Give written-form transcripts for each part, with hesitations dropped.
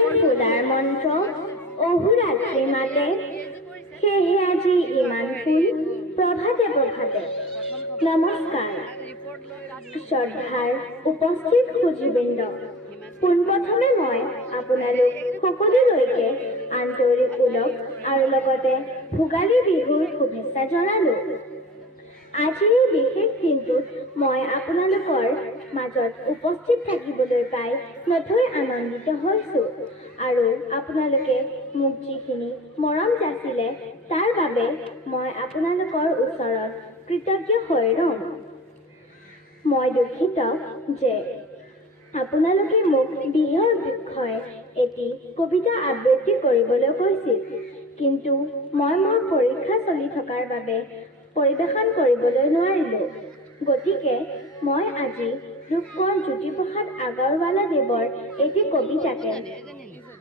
ফুলাৰ মন্ত্ৰ অহোৰাত্ৰি মাতে, সেয়েহে আজি ইমান ফুল প্ৰভাতে প্ৰভাতে। নমস্কাৰ শ্ৰদ্ধাৰ উপস্থিত সুধীবৃন্দ, পোনপ্ৰথমে মই আপোনালোক সকলোলৈকে আন্তৰিক ওলগ আৰু লগতে ভোগালী বিহুৰ শুভেচ্ছা জনালোঁ। আজিৰ এই বিশেষ দিনটোত মই আপোনালোকৰ মাজত উপস্থিত থাকিবলৈ পাই নথৈ আনন্দিত হৈছোঁ আৰু আপোনালোকে মোক যিখিনি মৰম যাচিলে তাৰ বাবে মই আপোনালোকৰ ওচৰত কৃতজ্ঞ হৈ ৰ'ম। মই দুখিত যে আপোনালোকে মোক বিহুৰ বিষয়ে এটি কবিতা আবৃত্তি কৰিবলৈ কৈছিল, কিন্তু মই মোৰ পৰীক্ষা চলি থকাৰ বাবে পৰিৱেশন কৰিবলৈ নোৱাৰিলোঁ। গতিকে মই আজি ৰূপকোঁৱৰ জ্যোতিপ্ৰসাদ আগৰৱালাদেৱৰ এটি কবিতাকে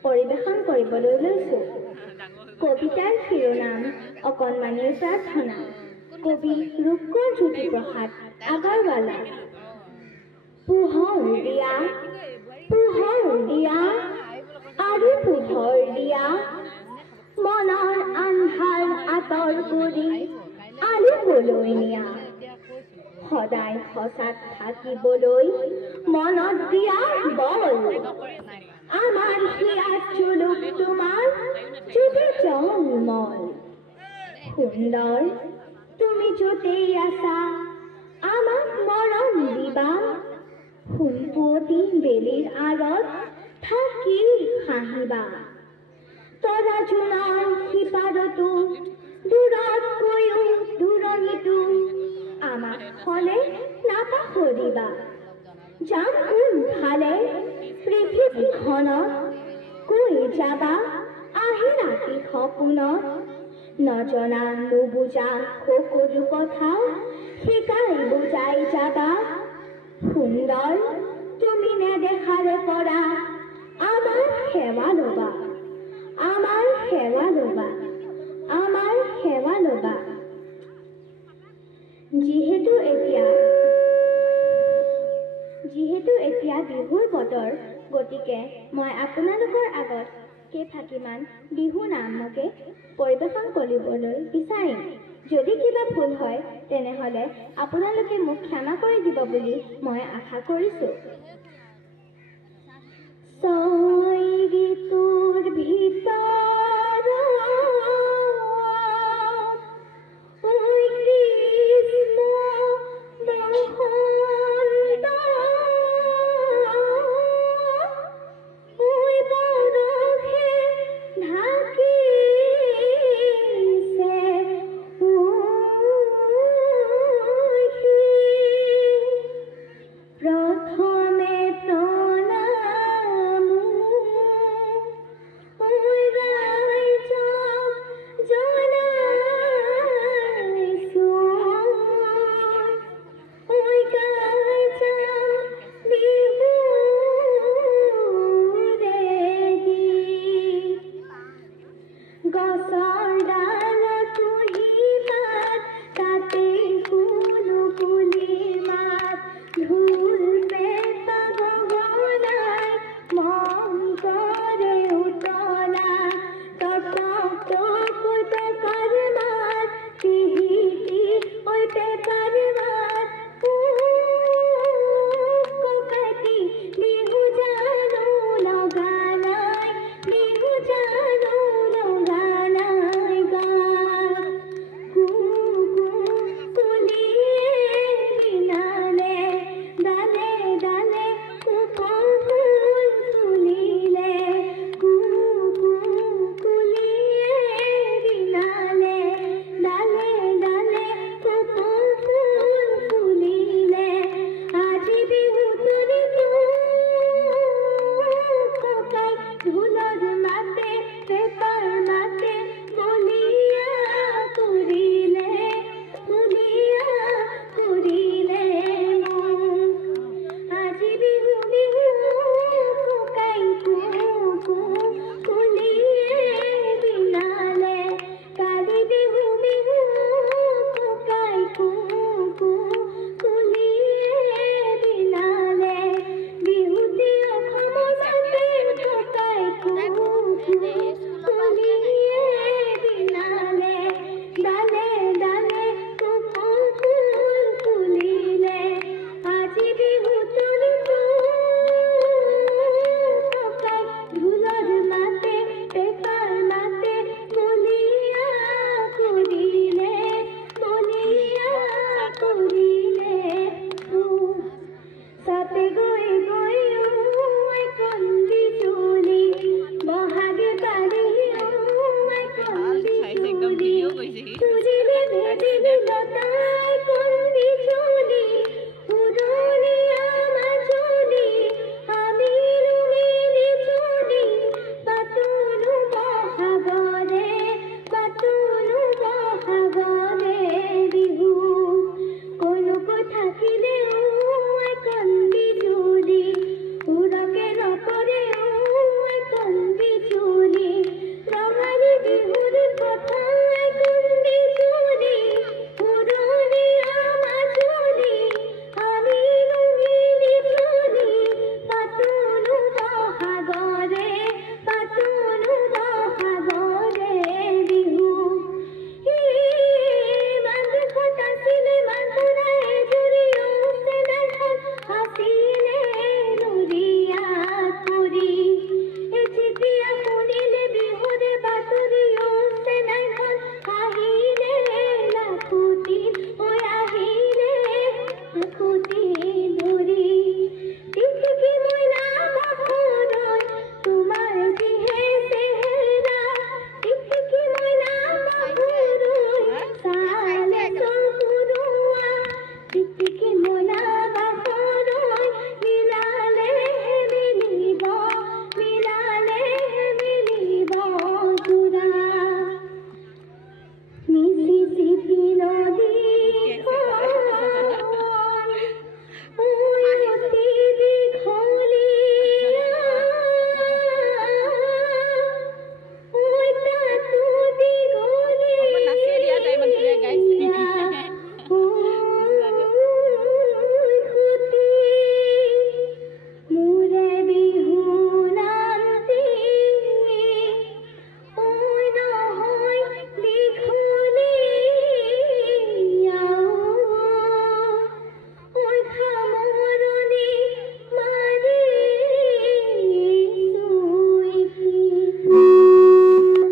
পৰিৱেশন কৰিবলৈ লৈছোঁ। কবিতাৰ শিৰোনাম অকণমানিৰ প্ৰাৰ্থনা। কবি ৰূপকোঁৱৰ জ্যোতিপ্ৰসাদ আগৰৱালা। পোহৰ দিয়া আৰু পোহৰ দিয়া, মনৰ আন্ধাৰ আঁতৰ কৰি আলোকলৈ নিয়া, সদায় সঁচাত থাকিবলৈ মনত দিয়া বল, আমাৰ হিয়াত জুলুক তোমাৰ যদি জলমল। সুন্দৰ তুমি য'তেই আছা আমাক মৰম দিবা, সোণপুৱতি বেলিৰ আঁৰত থাকি হাঁহিবা, তৰা জোনাৰ সিপাৰতো দূৰতকৈও দূৰণিতো আমাক হ'লে নাপাহৰিবা। যাম কোনফালে পৃথিৱীখনত কৈ যাবা আহি ৰাতি সপোনত, নজনা নুবুজা সকলো কথা শিকাই বুজাই যাবা। সুন্দৰ তুমি নেদেখাৰে পৰা আমাৰ সেৱা ল'বা, আমাৰ সেৱা ল'বা, আমাৰ সেৱা ল'বা। যিহেতু এতিয়া বিহুৰ বতৰ, গতিকে মই আপোনালোকৰ আগত কেইফাঁকিমান বিহু নামকে পৰিৱেশন কৰিবলৈ বিচাৰিম। যদি কিবা ভুল হয় তেনেহ'লে আপোনালোকে মোক ক্ষমা কৰি দিব বুলি মই আশা কৰিছোঁ।